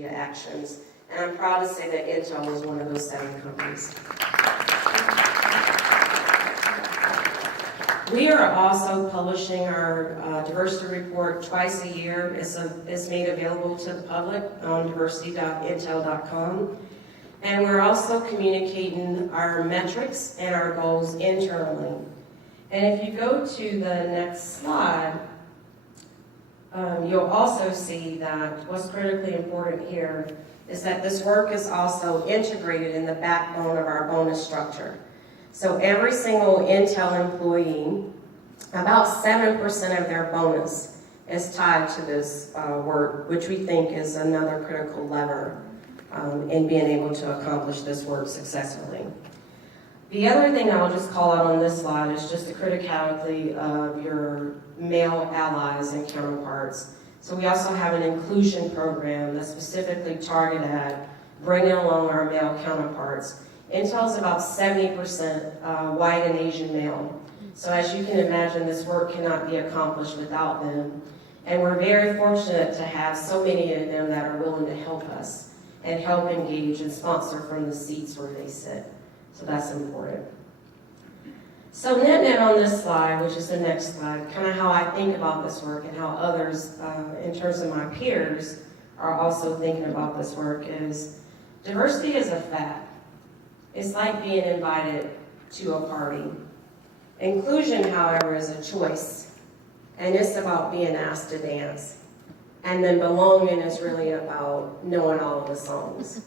actions. And I'm proud to say that Intel was one of those 7 companies. We are also publishing our diversity report twice a year. It's made available to the public on diversity.intel.com. And we're also communicating our metrics and our goals internally. And if you go to the next slide, you'll also see that what's critically important here is that this work is also integrated in the backbone of our bonus structure. So every single Intel employee, about 7% of their bonus is tied to this work, which we think is another critical lever in being able to accomplish this work successfully. The other thing I'll just call out on this slide is just the criticality of your male allies and counterparts. So we also have an inclusion program that's specifically targeted at bringing along our male counterparts. Intel is about 70% white and Asian male. So as you can imagine, this work cannot be accomplished without them. And we're very fortunate to have so many of them that are willing to help us and help engage and sponsor from the seats where they sit. So that's important. So net on this slide, which is the next slide, kind of how I think about this work and how others, in terms of my peers, are also thinking about this work is diversity is a fact. It's like being invited to a party. Inclusion, however, is a choice, and it's about being asked to dance. And then belonging is really about knowing all of the songs.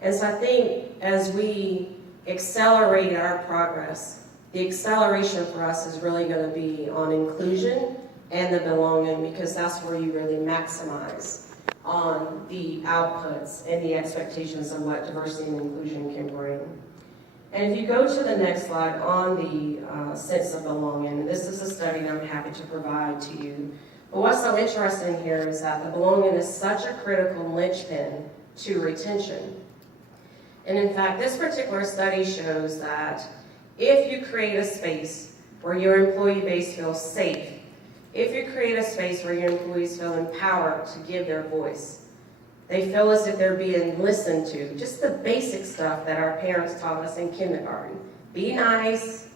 And so I think as we accelerate our progress, the acceleration for us is really going to be on inclusion and the belonging, because that's where you really maximize on the outputs and the expectations of what diversity and inclusion can bring. And if you go to the next slide on the sense of belonging, this is a study that I'm happy to provide to you. But what's so interesting here is that the belonging is such a critical linchpin to retention. And in fact, this particular study shows that if you create a space where your employee base feels safe, if you create a space where your employees feel empowered to give their voice, they feel as if they're being listened to, just the basic stuff that our parents taught us in kindergarten. Be nice,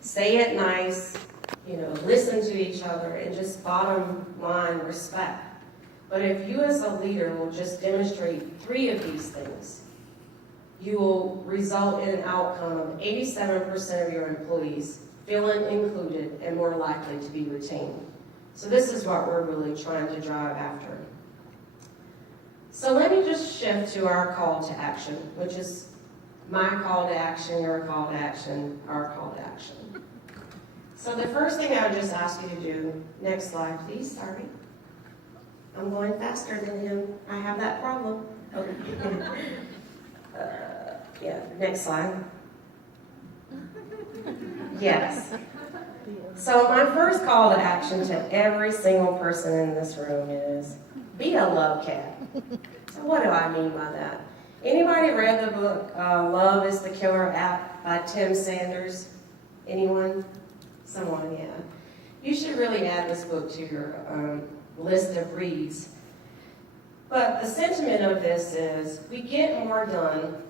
say it nice, listen to each other, and just bottom line respect. But if you as a leader will just demonstrate 3 of these things, you will result in an outcome of 87% of your employees feeling included and more likely to be retained. So this is what we're really trying to drive after. So let me just shift to our call to action, which is my call to action, your call to action, our call to action. So the first thing I would just ask you to do, next slide please, sorry. I'm going faster than him. I have that problem. Okay. Next slide. Yes. So my first call to action to every single person in this room is be a love cat. So what do I mean by that? Anybody read the book Love is the Killer App by Tim Sanders? Anyone? Someone, yeah. You should really add this book to your list of reads. But the sentiment of this is we get more done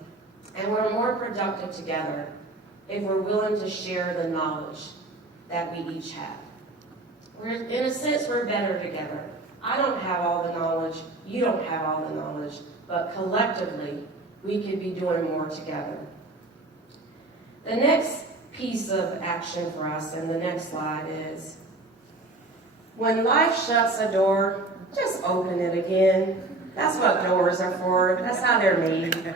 and we're more productive together if we're willing to share the knowledge that we each have. In a sense, we're better together. I don't have all the knowledge, you don't have all the knowledge, but collectively, we could be doing more together. The next piece of action for us, and the next slide, is when life shuts a door, just open it again. That's what doors are for. That's how they're made.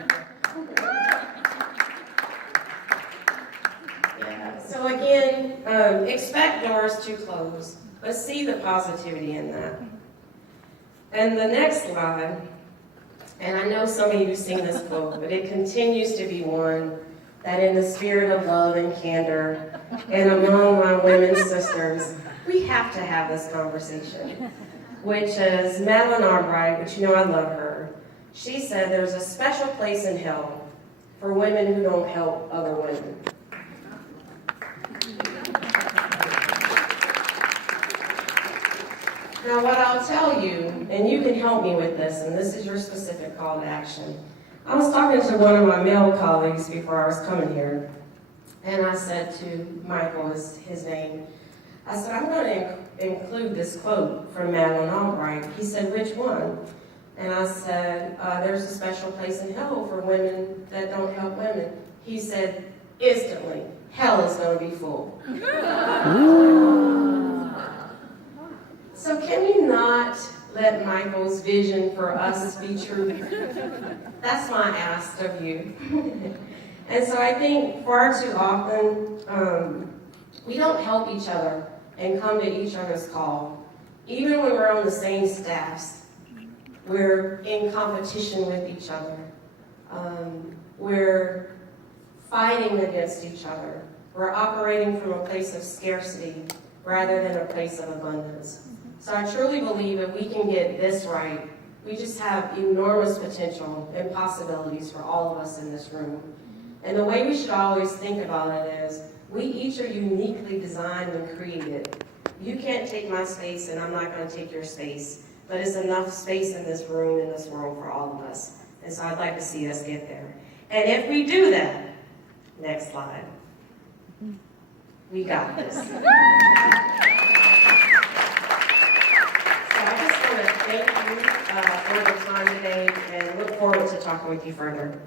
So again, expect doors to close, but see the positivity in that. And the next slide, and I know some of you have seen this book, but it continues to be one that in the spirit of love and candor, and among my women sisters, we have to have this conversation, which is Madeline Albright, which I love her. She said there's a special place in hell for women who don't help other women. Now, what I'll tell you, and you can help me with this, and this is your specific call to action. I was talking to one of my male colleagues before I was coming here, and I said to Michael, is his name, I said, I'm going to include this quote from Madeleine Albright. He said, which one? And I said, there's a special place in hell for women that don't help women. He said, instantly, hell is going to be full. So can we not let Michael's vision for us be true? That's my ask of you. And so I think far too often, we don't help each other and come to each other's call. Even when we're on the same staffs, we're in competition with each other. We're fighting against each other. We're operating from a place of scarcity rather than a place of abundance. So I truly believe if we can get this right, we just have enormous potential and possibilities for all of us in this room. And the way we should always think about it is, we each are uniquely designed and created. You can't take my space and I'm not going to take your space, but it's enough space in this room, in this world for all of us. And so I'd like to see us get there. And if we do that, next slide, we got this. So I just want to thank you for the time today and look forward to talking with you further.